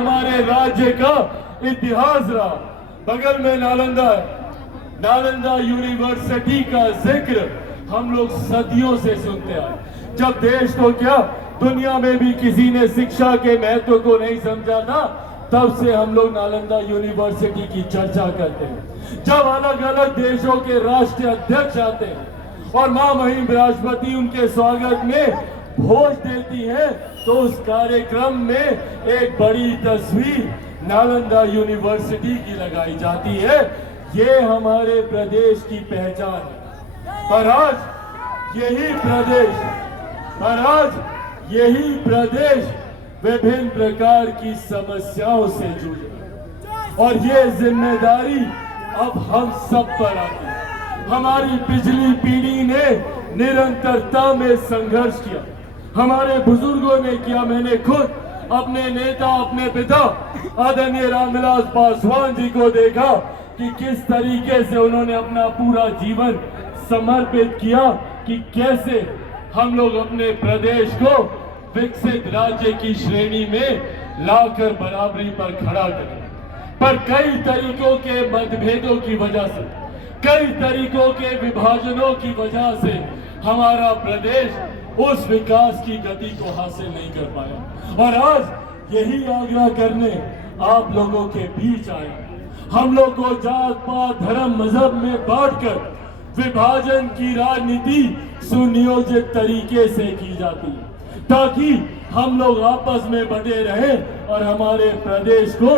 हमारे राज्य का इतिहास रहा। बगल में नालंदा है, नालंदा यूनिवर्सिटी का जिक्र हम लोग सदियों से सुनते आए। जब देश को क्या दुनिया में भी किसी ने शिक्षा के महत्व को नहीं समझा था, तब से हम लोग नालंदा यूनिवर्सिटी की चर्चा करते हैं। जब अलग अलग देशों के राष्ट्रीय अध्यक्ष आते हैं और मां महिम राष्ट्रपति उनके स्वागत में भोज देती है, तो उस कार्यक्रम में एक बड़ी तस्वीर नालंदा यूनिवर्सिटी की लगाई जाती है। ये हमारे प्रदेश की पहचान है। पर आज यही प्रदेश विभिन्न प्रकार की समस्याओं से जुड़े और ये जिम्मेदारी अब हम सब पर आती है। हमारी पिछली पीढ़ी ने निरंतरता में संघर्ष किया, हमारे बुजुर्गों ने किया। मैंने खुद अपने नेता, अपने पिता आदरणीय रामविलास पासवान जी को देखा कि किस तरीके से उन्होंने अपना पूरा जीवन समर्पित किया कि कैसे हम लोग अपने प्रदेश को विकसित राज्य की श्रेणी में लाकर बराबरी पर खड़ा करें। पर कई तरीकों के मतभेदों की वजह से, कई तरीकों के विभाजनों की वजह से हमारा प्रदेश उस विकास की गति को हासिल नहीं कर पाया। और आज यही आग्रह करने आप लोगों के बीच आए। हम लोग को जात पात धर्म मजहब में बांटकर विभाजन की राजनीति सुनियोजित तरीके से की जाती है, ताकि हम लोग आपस में बटे रहें और हमारे प्रदेश को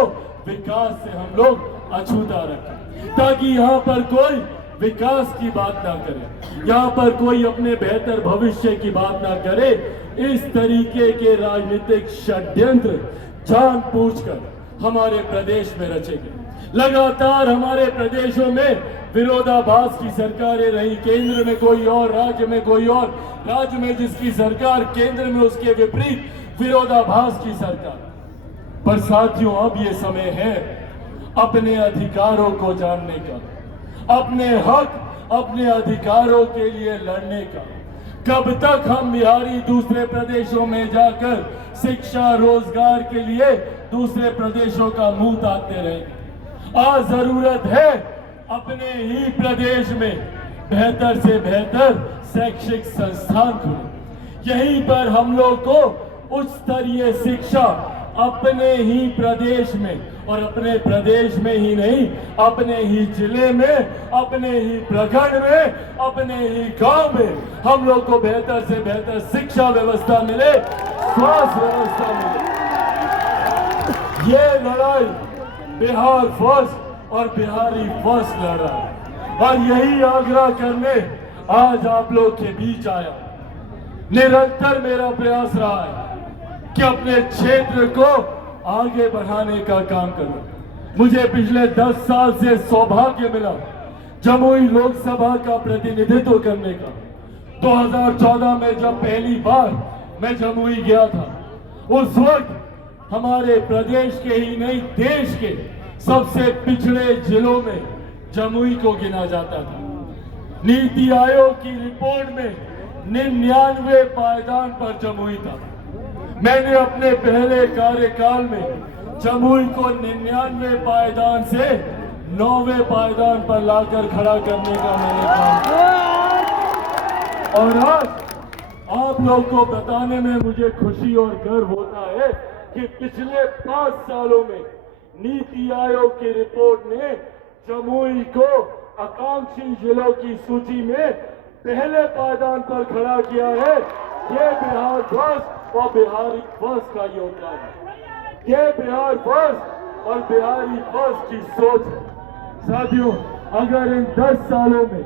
विकास से हम लोग अछूता रखें, ताकि यहाँ पर कोई विकास की बात ना करे, यहाँ पर कोई अपने बेहतर भविष्य की बात ना करे। इस तरीके के राजनीतिक षड्यंत्र जानबूझकर हमारे प्रदेश में रचे गए। लगातार हमारे प्रदेशों में विरोधाभास की सरकारें रही, केंद्र में कोई और, राज्य में कोई और, राज्य में जिसकी सरकार, केंद्र में उसके विपरीत विरोधाभास की सरकार। पर साथियों, अब ये समय है अपने अधिकारों को जानने का, अपने हक, अपने अधिकारों के लिए लड़ने का। कब तक हम बिहारी दूसरे प्रदेशों में जाकर शिक्षा रोजगार के लिए दूसरे प्रदेशों का मुंह ताकते रहेंगे? आज जरूरत है अपने ही प्रदेश में बेहतर से बेहतर शैक्षिक संस्थान खुले। यहीं पर हम लोग को उच्च स्तरीय शिक्षा अपने ही प्रदेश में, और अपने प्रदेश में ही नहीं, अपने ही जिले में, अपने ही प्रखंड में, अपने ही गांव में हम लोग को बेहतर से बेहतर शिक्षा व्यवस्था मिले, स्वास्थ्य व्यवस्था मिले। ये लड़ाई बिहार फर्स्ट और बिहारी फर्स्ट लड़ रहा है, और यही आग्रह करने आज आप लोग के बीच आया। निरंतर मेरा प्रयास रहा है कि अपने क्षेत्र को आगे बढ़ाने का काम करूं। मुझे पिछले 10 साल से सौभाग्य मिला जमुई लोकसभा का प्रतिनिधित्व करने का। 2014 में जब पहली बार मैं जमुई गया था, उस वक्त हमारे प्रदेश के ही नहीं देश के सबसे पिछड़े जिलों में जमुई को गिना जाता था। नीति आयोग की रिपोर्ट में 99 पायदान पर जमुई था। मैंने अपने पहले कार्यकाल में जमुई को 99 पायदान से 9वें पायदान पर लाकर खड़ा करने का मैंने काम किया। और आज आप लोग को बताने में मुझे खुशी और गर्व होता है कि पिछले 5 सालों में नीति आयोग की रिपोर्ट ने जमुई को आकांक्षी जिलों की सूची में पहले पायदान पर खड़ा किया है। ये बिहार फर्स्ट और बिहारी फर्स्ट का योगदान है। ये बिहार फर्स्ट और बिहारी फर्स्ट की सोच है। साथियों, अगर इन 10 सालों में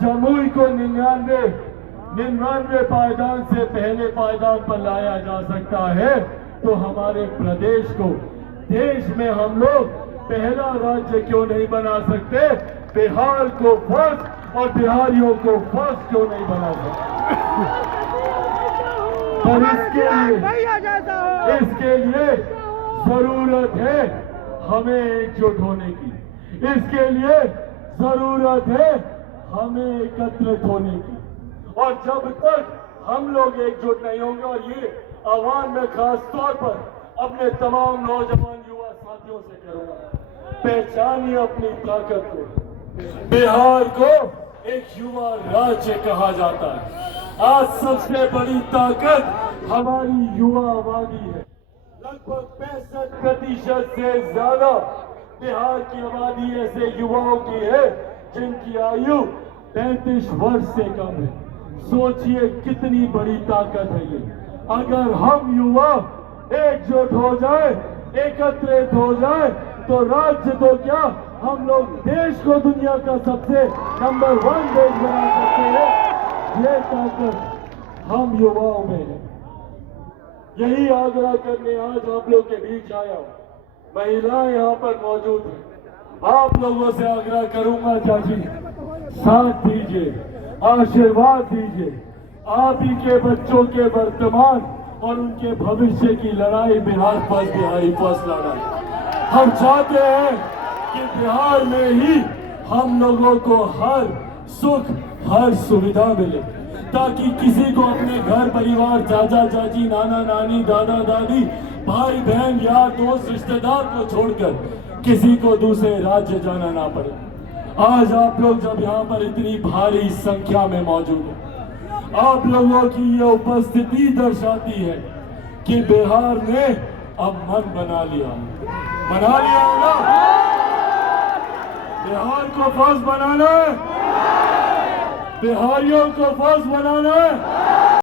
जमुई को 99 पायदान से पहले पायदान पर लाया जा सकता है, तो हमारे प्रदेश को देश में हम लोग पहला राज्य क्यों नहीं बना सकते? बिहार को फर्स्ट और बिहारियों को फर्स्ट क्यों नहीं बना सकते? पर इसके लिए जरूरत है हमें एकजुट होने की। इसके लिए जरूरत है हमें एकत्रित होने की। और जब तक हम लोग एकजुट नहीं होंगे, और ये आह्वान मैं खास तौर पर अपने तमाम नौजवान युवा साथियों से करूंगा, पहचानिए अपनी ताकत को। बिहार को एक युवा राज्य कहा जाता है। आज सबसे बड़ी ताकत हमारी युवा आबादी है। लगभग 65% से ज्यादा बिहार की आबादी ऐसे युवाओं की है जिनकी आयु 35 वर्ष से कम है। सोचिए कितनी बड़ी ताकत है ये। अगर हम युवा एकजुट हो जाए, एकत्रित हो जाए, तो राज्य तो क्या, हम लोग देश को दुनिया का सबसे नंबर 1 देश बना सकते हैं। ये ताकत हम युवाओं में है। यही आग्रह करने आज आप लोग के बीच आया हूं। महिलाएं यहाँ पर मौजूद हैं। आप लोगों से आग्रह करूंगा, चाची साथ दीजिए, आशीर्वाद दीजिए। आप ही के बच्चों के वर्तमान और उनके भविष्य की लड़ाई बिहार फर्स्ट, बिहारी फर्स्ट लड़ाई। हम चाहते हैं कि बिहार में ही हम लोगों को हर सुख, हर सुविधा मिले, ताकि किसी को अपने घर परिवार, चाचा चाची, नाना नानी, दादा दादी, भाई बहन, यार दोस्त, रिश्तेदार को छोड़कर किसी को दूसरे राज्य जाना ना पड़े। आज आप लोग जब यहाँ पर इतनी भारी संख्या में मौजूद हैं, आप लोगों की ये उपस्थिति दर्शाती है कि बिहार ने अब मन बना लिया है ना। बिहार को फर्स्ट बनाना है, बिहारियों को फर्स्ट बनाना है।